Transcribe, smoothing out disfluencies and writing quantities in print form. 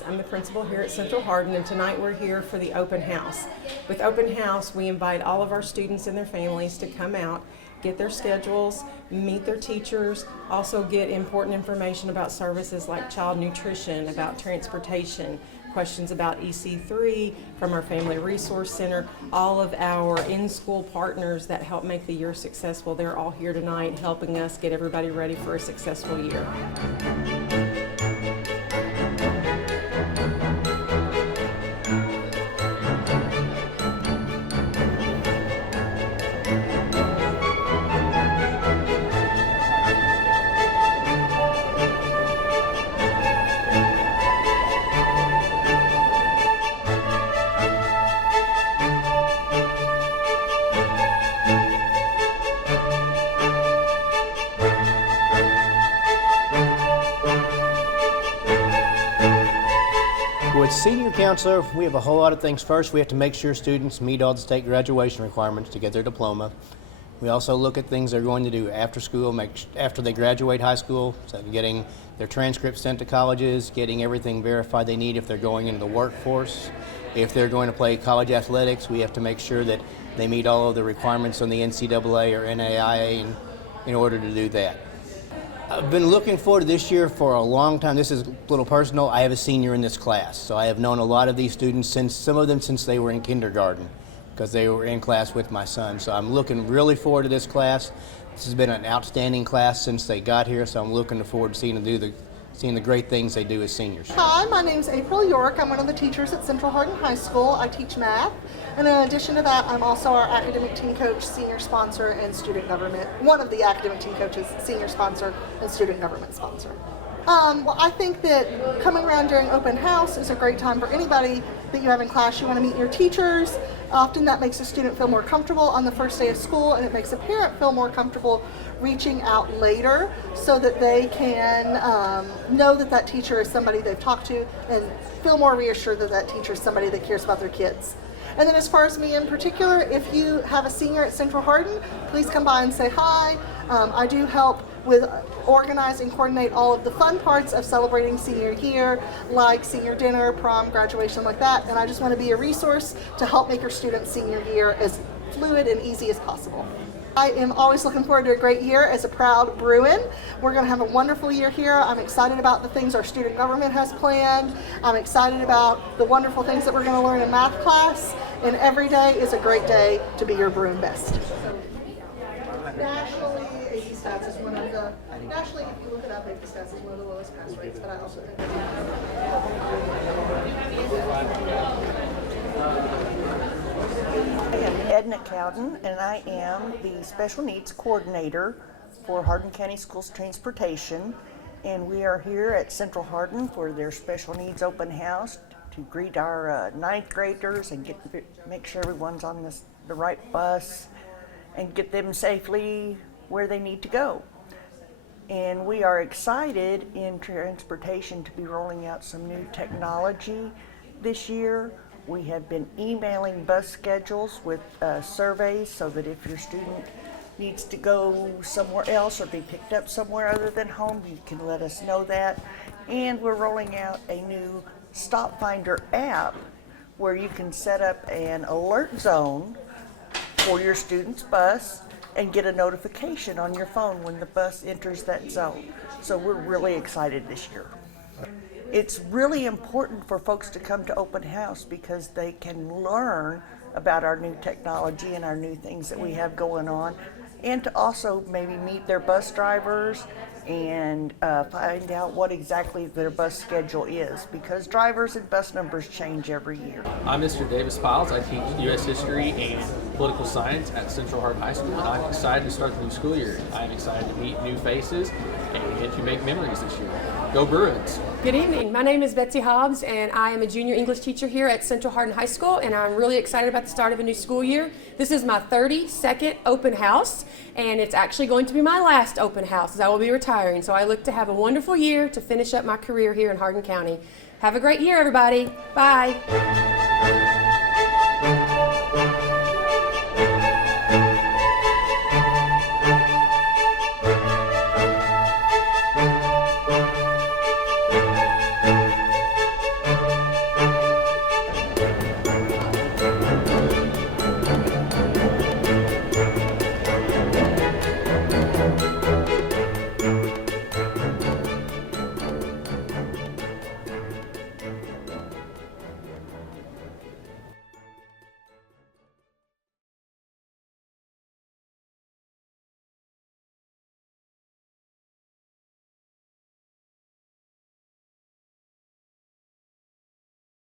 Davis. I'm the principal here at Central Hardin, and tonight we're here for the open house. With open house, we invite all of our students and their families to come out, get their schedules, meet their teachers, also get important information about services like child nutrition, about transportation, questions about EC3 from our Family Resource Center, all of our in-school partners that help make the year successful. They're all here tonight helping us get everybody ready for a successful year. With senior counselor, we have a whole lot of things. First, we have to make sure students meet all the state graduation requirements to get their diploma. We also look at things they're going to do after school, after they graduate high school, so getting their transcripts sent to colleges, getting everything verified they need if they're going into the workforce. If they're going to play college athletics, we have to make sure that they meet all of the requirements on the NCAA or NAIA in order to do that. I've been looking forward to this year for a long time. This is a little personal. I have a senior in this class, so I have known a lot of these students, some of them since they were in kindergarten, because they were in class with my son. So I'm looking really forward to this class. This has been an outstanding class since they got here, so I'm looking forward to seeing the great things they do as seniors. Hi, my name's April York. I'm one of the teachers at Central Hardin High School. I teach math, and in addition to that, I'm also our academic team coach, senior sponsor, and student government. One of the academic team coaches, senior sponsor, and student government sponsor. Well, I think that coming around during open house is a great time for anybody that you have in class. You want to meet your teachers. Often that makes a student feel more comfortable on the first day of school, and it makes a parent feel more comfortable reaching out later so that they can know that that teacher is somebody they've talked to and feel more reassured that that teacher is somebody that cares about their kids. And then as far as me in particular, if you have a senior at Central Hardin, please come by and say hi. I do help with organize and coordinate all of the fun parts of celebrating senior year, like senior dinner, prom, graduation, like that. And I just want to be a resource to help make your students' senior year as fluid and easy as possible. I am always looking forward to a great year as a proud Bruin. We're going to have a wonderful year here. I'm excited about the things our student government has planned. I'm excited about the wonderful things that we're going to learn in math class. And every day is a great day to be your Bruin best. Nationally, AP Stats is one of the, nationally, if you look it up, AP Stats is one of the lowest pass rates, but I also think I am Edna Cowden, and I am the Special Needs Coordinator for Hardin County Schools Transportation, and we are here at Central Hardin for their Special Needs Open House to greet our ninth graders and make sure everyone's on the right bus and get them safely where they need to go. And we are excited in transportation to be rolling out some new technology this year. We have been emailing bus schedules with surveys so that if your student needs to go somewhere else or be picked up somewhere other than home, you can let us know that. And we're rolling out a new Stop Finder app where you can set up an alert zone for your student's bus and get a notification on your phone when the bus enters that zone. So we're really excited this year. It's really important for folks to come to open house because they can learn about our new technology and our new things that we have going on, and to also maybe meet their bus drivers and find out what exactly their bus schedule is, because drivers and bus numbers change every year. I'm Mr. Davis Piles. I teach U.S. History and Political Science at Central Hardin High School, and I'm excited to start the new school year. I'm excited to meet new faces and to make memories this year. Go Bruins! Good evening. My name is Betsy Hobbs, and I am a junior English teacher here at Central Hardin High School, and I'm really excited about the start of a new school year. This is my 32nd open house, and it's actually going to be my last open house as I will be retiring. So I look to have a wonderful year to finish up my career here in Hardin County. Have a great year, everybody. Bye.